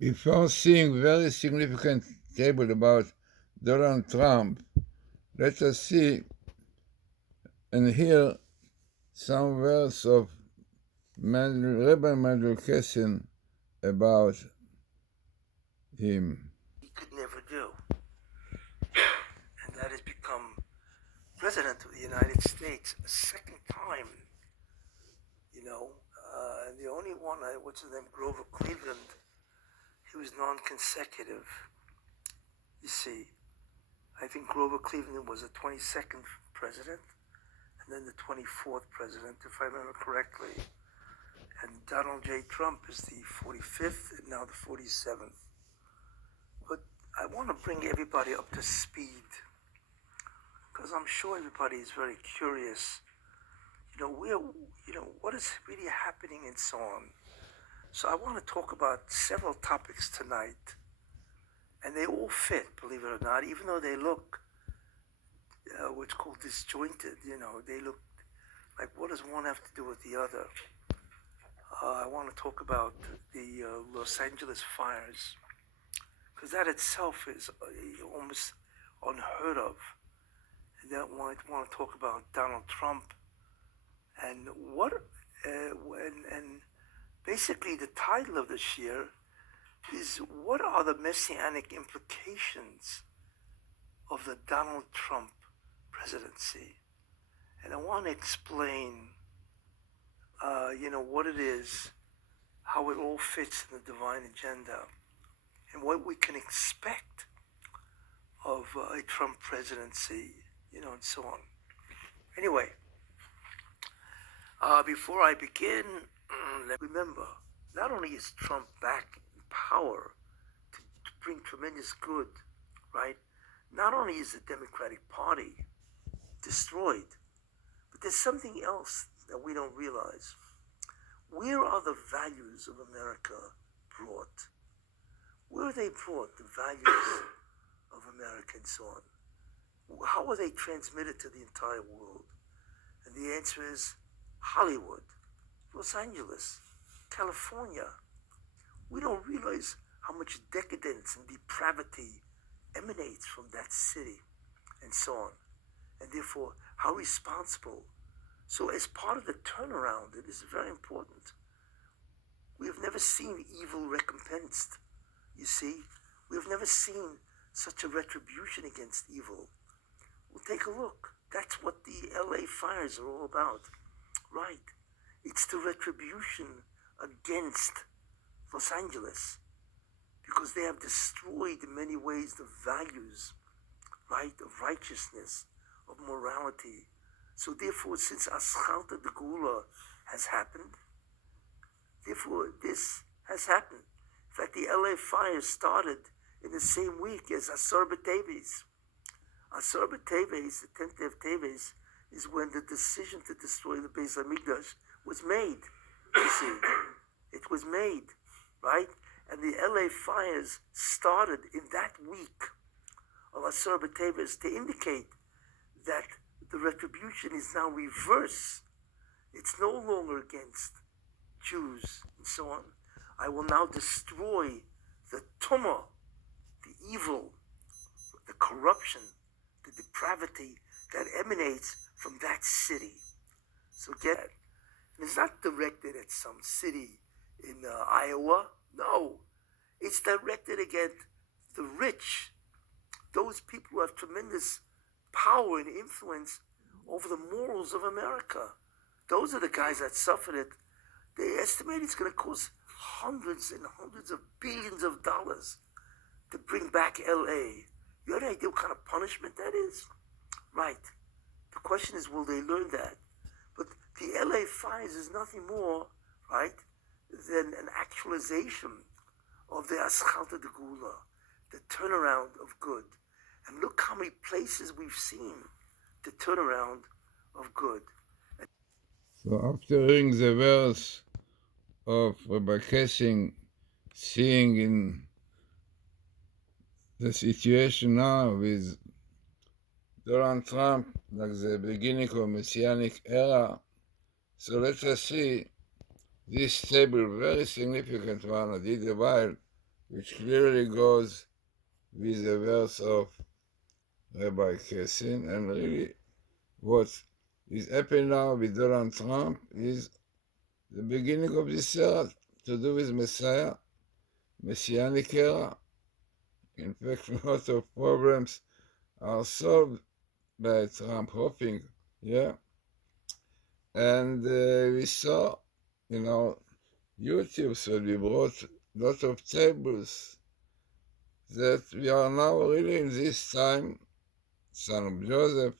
Before seeing very significant table about Donald Trump, let us see and hear some words of Rabbi Matityahu about him. He could never do, and that is become president of the United States a second time. The only one, what's his name, Grover Cleveland, he was non-consecutive. You see, I think Grover Cleveland was the 22nd president, and then the 24th president, if I remember correctly. And Donald J. Trump is the 45th and now the 47th. But I want to bring everybody up to speed, because I'm sure everybody is very curious, what is really happening and so on. So I want to talk about several topics tonight, and they all fit, believe it or not, even though they look what's called disjointed. They look like, what does one have to do with the other? I want to talk about the Los Angeles fires, because that itself is almost unheard of. And then I want to talk about Donald Trump and and basically the title of this year is, what are the Messianic implications of the Donald Trump presidency? And I want to explain, what it is, how it all fits in the divine agenda, and what we can expect of a Trump presidency, and so on. Anyway, before I begin, remember, not only is Trump back in power to bring tremendous good, right? Not only is the Democratic Party destroyed, but there's something else that we don't realize. Where are the values of America brought? Where are they brought, the values of America and so on? How are they transmitted to the entire world? And the answer is Hollywood, Los Angeles, California. We don't realize how much decadence and depravity emanates from that city and so on. And therefore, how responsible. So as part of the turnaround, it is very important. We have never seen evil recompensed. You see, we have never seen such a retribution against evil. Well, take a look. That's what the LA fires are all about. Right. It's the retribution against Los Angeles, because they have destroyed in many ways the values, right, of righteousness, of morality. So therefore, since Aschalta de Gula has happened, therefore this has happened. In fact, the LA fires started in the same week as Asar B'Teves. Asar B'Teves, the 10th day of Teves, is when the decision to destroy the Beis Hamikdash was made. You see, it was made, right? And the LA fires started in that week of Asar B'Teves to indicate that the retribution is now reverse. It's no longer against Jews and so on. I will now destroy the tumah, the evil, the corruption, the depravity that emanates from that city. So get it. And it's not directed at some city in Iowa. No. It's directed against the rich, those people who have tremendous power and influence over the morals of America. Those are the guys that suffered it. They estimate it's going to cost hundreds and hundreds of billions of dollars to bring back LA. You have any idea what kind of punishment that is? Right. The question is, will they learn that? But the LA fires is nothing more, right, than an actualization of the Aschalta de Gula, the turnaround of good. And look how many places we've seen the turnaround of good. So after hearing the verse of Rabbi Kessing, seeing in the situation now with Donald Trump, like the beginning of Messianic era, so let us see this table, very significant one. I did a while which clearly goes with the verse of Rabbi Kessin, and really what is happening now with Donald Trump is the beginning of this era to do with Messiah, Messianic era. In fact, a lot of problems are solved by Trump, hoping, yeah. And we saw, YouTube, so we brought a lot of tables that we are now really in this time, son of Joseph,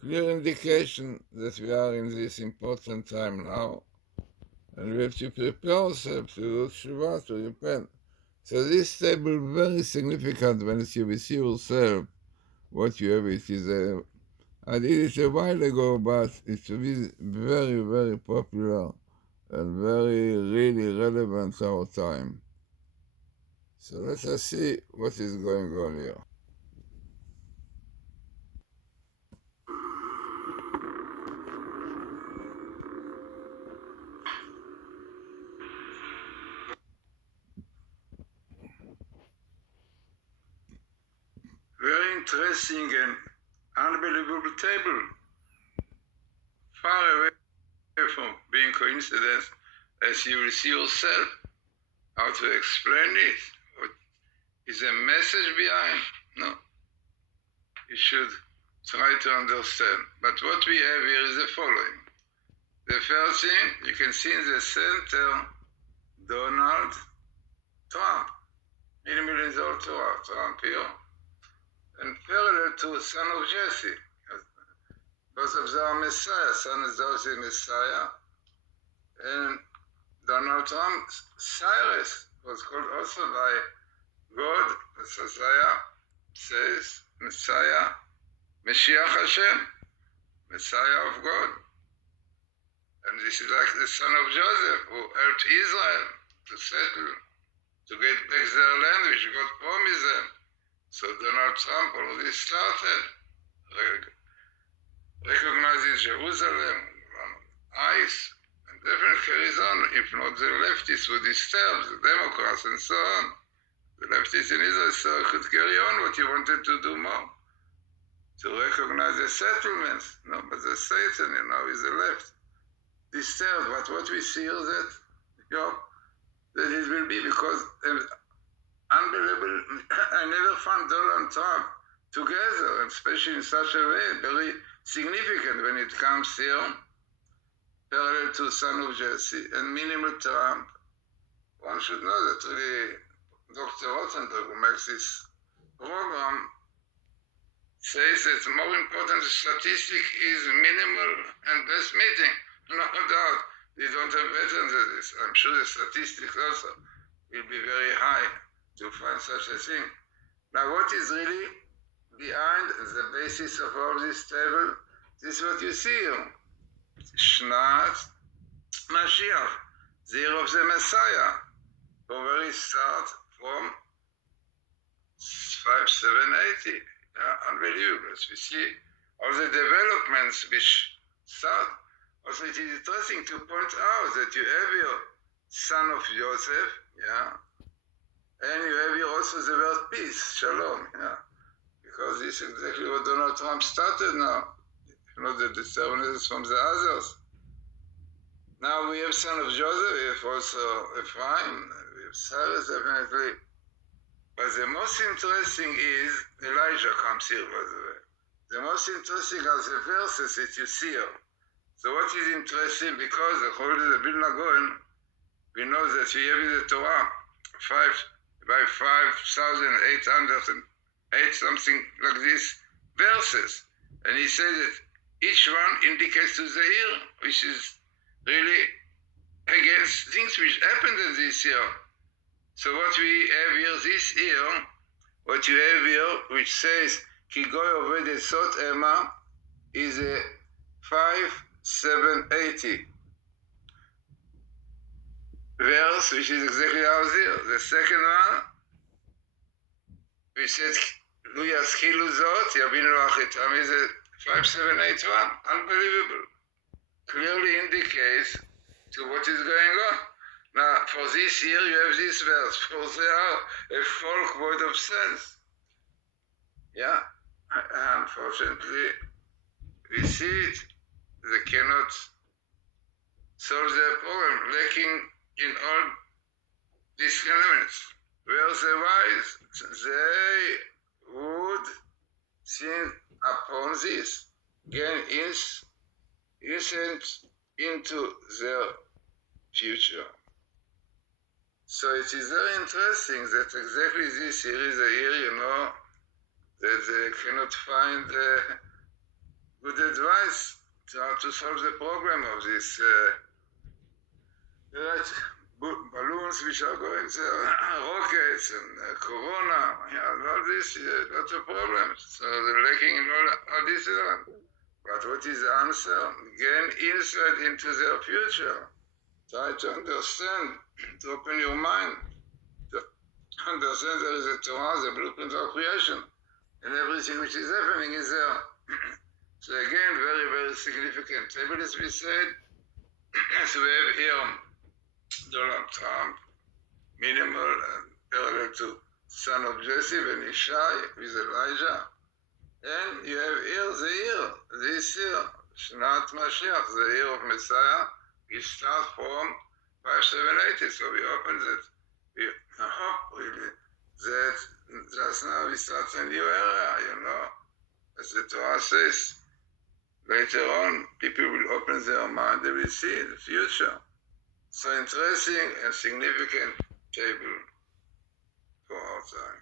clear indication that we are in this important time now, and we have to prepare ourselves to do Tshuva, to repent. So this table very significant when you see yourself what you have. It is I did it a while ago, but it will be very, very popular and very, really relevant to our time. So let us see what is going on here. Very interesting and unbelievable table. Far away from being coincidence, as you will see yourself, how to explain it. What is a message behind? No. You should try to understand. But what we have here is the following. The first thing, you can see in the center, Donald Trump. Million is all Trump here. And parallel to son of Jesse. Both of them are Messiah. Son of Joseph Messiah. And Donald Trump, Cyrus, was called also by God, Messiah, says Messiah, Mashiach Hashem, Messiah of God. And this is like the son of Joseph, who helped Israel to settle, to get back their land, which God promised them. So Donald Trump already started recognizing Jerusalem, ICE, and definitely carries on. If not, the leftists would disturb the Democrats and so on. The leftists in Israel so could carry on what he wanted to do more, to recognize the settlements. No, but the Satan, is the left. Disturbed, but what we see is that, that it will be because unbelievable. I never found Donald Trump together, especially in such a way, very significant when it comes here, parallel to son of Jesse and minimal Trump. One should know that really Dr. Rothenberg, who makes this program, says that more important statistic is minimal and best meeting. No doubt, they don't have better than this. I'm sure the statistics also will be very high to find such a thing. Now, what is really behind the basis of all this table? This is what you see here. Shnat Mashiach, the year of the Messiah, from where it starts from 5780. Unbelievable. As we see all the developments which start. Also, it is interesting to point out that you have your son of Joseph, and you have here also the word peace, shalom, because this is exactly what Donald Trump started now. The disturbance from the others. Now we have son of Joseph, we have also Ephraim, we have Cyrus, definitely. But the most interesting is, Elijah comes here, by the way. The most interesting are the verses that you see here. So what is interesting, because according to the Vilna Gaon, we know that we have in the Torah 5,808 something like this verses. And he said that each one indicates to the year, which is really against things which happened in this year. So what we have here this year, what you have here, which says, Ki goy oved sot ema, is a 5780 verse, which is exactly ours here. The second one, we said, Lu yaskilu zot, yabinu achitam, is a 5781. Unbelievable. Clearly indicates to what is going on. Now, for this year, you have this verse, for they are a folk void of sense. Yeah, unfortunately, we see it. They cannot solve their problem, lacking in all these elements. Were they wise, they would think upon this, gain insight into their future. So it is very interesting that exactly this here is a year, that they cannot find good advice to how to solve the problem of this balloons which are going there, rockets and corona, all this, lots of problems. So they're lacking in all this. But what is the answer? Gain insight into their future. Try to understand, to open your mind, to understand there is a Torah, the blueprint of creation, and everything which is happening is there. So again, very, very significant table, as we said. So we have here Donald Trump, minimal and parallel to son of Jesse and Ishai with Elijah. And you have here the year, this year, Shnat Mashiach, the year of Messiah. We start from 5780, so we open that. We hope really that just now we start a new era, as the Torah says. Later on, people will open their mind, they will see the future. So interesting and significant table for our time.